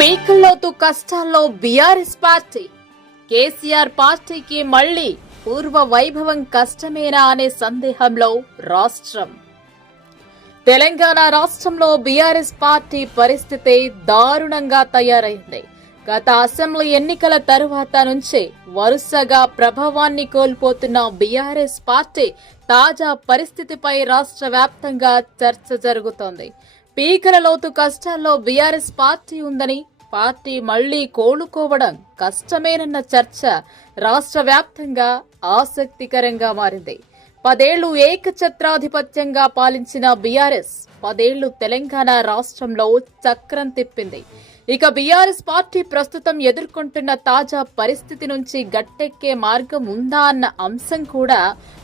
పీకల్లోతు కష్టాల్లో BRS party. KCR పార్టీకి మళ్లీ పూర్వ వైభవం కష్టమేనా అనే సందేహంలో రాష్ట్రం. తెలంగాణ రాష్ట్రంలో బీఆర్ఎస్ పార్టీ పరిస్థితి దారుణంగా తయారైంది. గత అసెంబ్లీ ఎన్నికల తరువాత నుంచే వరుసగా ప్రభావాన్ని కోల్పోతున్న బీఆర్ఎస్ పార్టీ తాజా పరిస్థితిపై రాష్ట్ర వ్యాప్తంగా చర్చ జరుగుతోంది. పీకల లోతు కష్టాల్లో బీఆర్ఎస్ పార్టీ ఉందని, పార్టీ మళ్లీ కోలుకోవడం కష్టమేనన్న చర్చ రాష్ట్ర వ్యాప్తంగా ఆసక్తికరంగా మారింది. 10 ఏళ్లు ఏకఛత్రాధిపత్యంగా పాలించిన బీఆర్ఎస్ 10 ఏళ్లు తెలంగాణ రాష్ట్రంలో చక్రం తిప్పింది. ఇక బీఆర్ఎస్ పార్టీ ప్రస్తుతం ఎదుర్కొంటున్న తాజా పరిస్థితి నుంచి గట్టెక్కే మార్గం ఉందా అన్న అంశం కూడా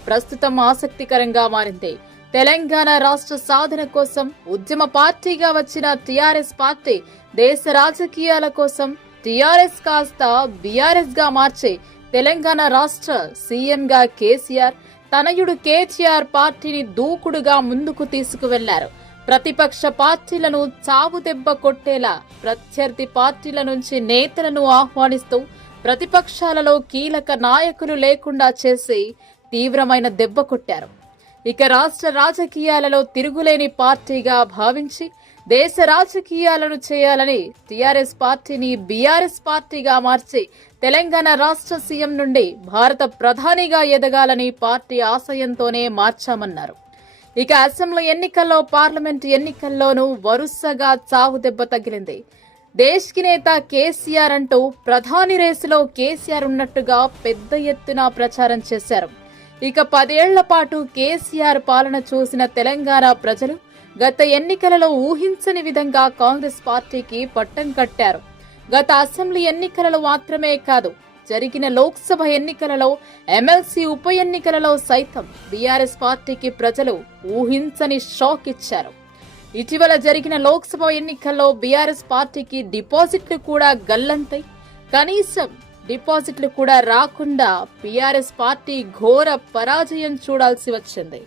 ప్రస్తుతం ఆసక్తికరంగా మారింది. తెలంగాణ రాష్ట్ర సాధన కోసం ఉద్యమ పార్టీగా వచ్చిన టీఆర్ఎస్ పార్టీ దేశ రాజకీయాల కోసం టీఆర్ఎస్ కాస్త బీఆర్ఎస్ గా మార్చి తెలంగాణ రాష్ట్ర సీఎంగా కేసీఆర్, తనయుడు కేటీఆర్ పార్టీని దూకుడుగా ముందుకు తీసుకువెళ్లారు. ప్రతిపక్ష పార్టీలను చావు దెబ్బ కొట్టేలా ప్రత్యర్థి పార్టీల నుంచి నేతలను ఆహ్వానిస్తూ ప్రతిపక్షాలలో కీలక నాయకులు లేకుండా చేసి తీవ్రమైన దెబ్బ కొట్టారు. ఇక రాష్ట్ర రాజకీయాలలో తిరుగులేని పార్టీగా భావించి దేశ రాజకీయాలను చేయాలని టీఆర్ఎస్ పార్టీని బీఆర్ఎస్ పార్టీగా మార్చి తెలంగాణ రాష్ట్ర సీఎం నుండి భారత ప్రధానిగా ఎదగాలని పార్టీ ఆశయంతోనే మార్చామన్నారు. ఇక అసెంబ్లీ ఎన్నికల్లో, పార్లమెంటు ఎన్నికల్లోనూ వరుసగా చావు దెబ్బ తగిలింది. దేశ్కి నేత కేసీఆర్ అంటూ ప్రధాని రేసులో కేసీఆర్ ఉన్నట్టుగా పెద్ద ఎత్తున ప్రచారం చేశారు. ఇక 10 ఏళ్ల పాటు కేసీఆర్ పాలన చూసిన తెలంగాణ ప్రజలు గత ఎన్నికలలో ఊహించని విధంగా కాంగ్రెస్ పార్టీకి పట్టం కట్టారు. గత అసెంబ్లీ ఎన్నికలలో మాత్రమే కాదు, జరిగిన లోక్సభ ఎన్నికలలో, ఎమ్మెల్సీ ఉప ఎన్నికలలో సైతం బీఆర్ఎస్ పార్టీకి ప్రజలు ఊహించని షాక్ ఇచ్చారు. ఇటీవల జరిగిన లోక్సభ ఎన్నికల్లో బీఆర్ఎస్ పార్టీకి డిపాజిట్లు కూడా గల్లంతై కనీసం డిపాజిట్లు కూడా రాకుండా బీఆర్ఎస్ పార్టీ ఘోర పరాజయం చూడాల్సి వచ్చింది.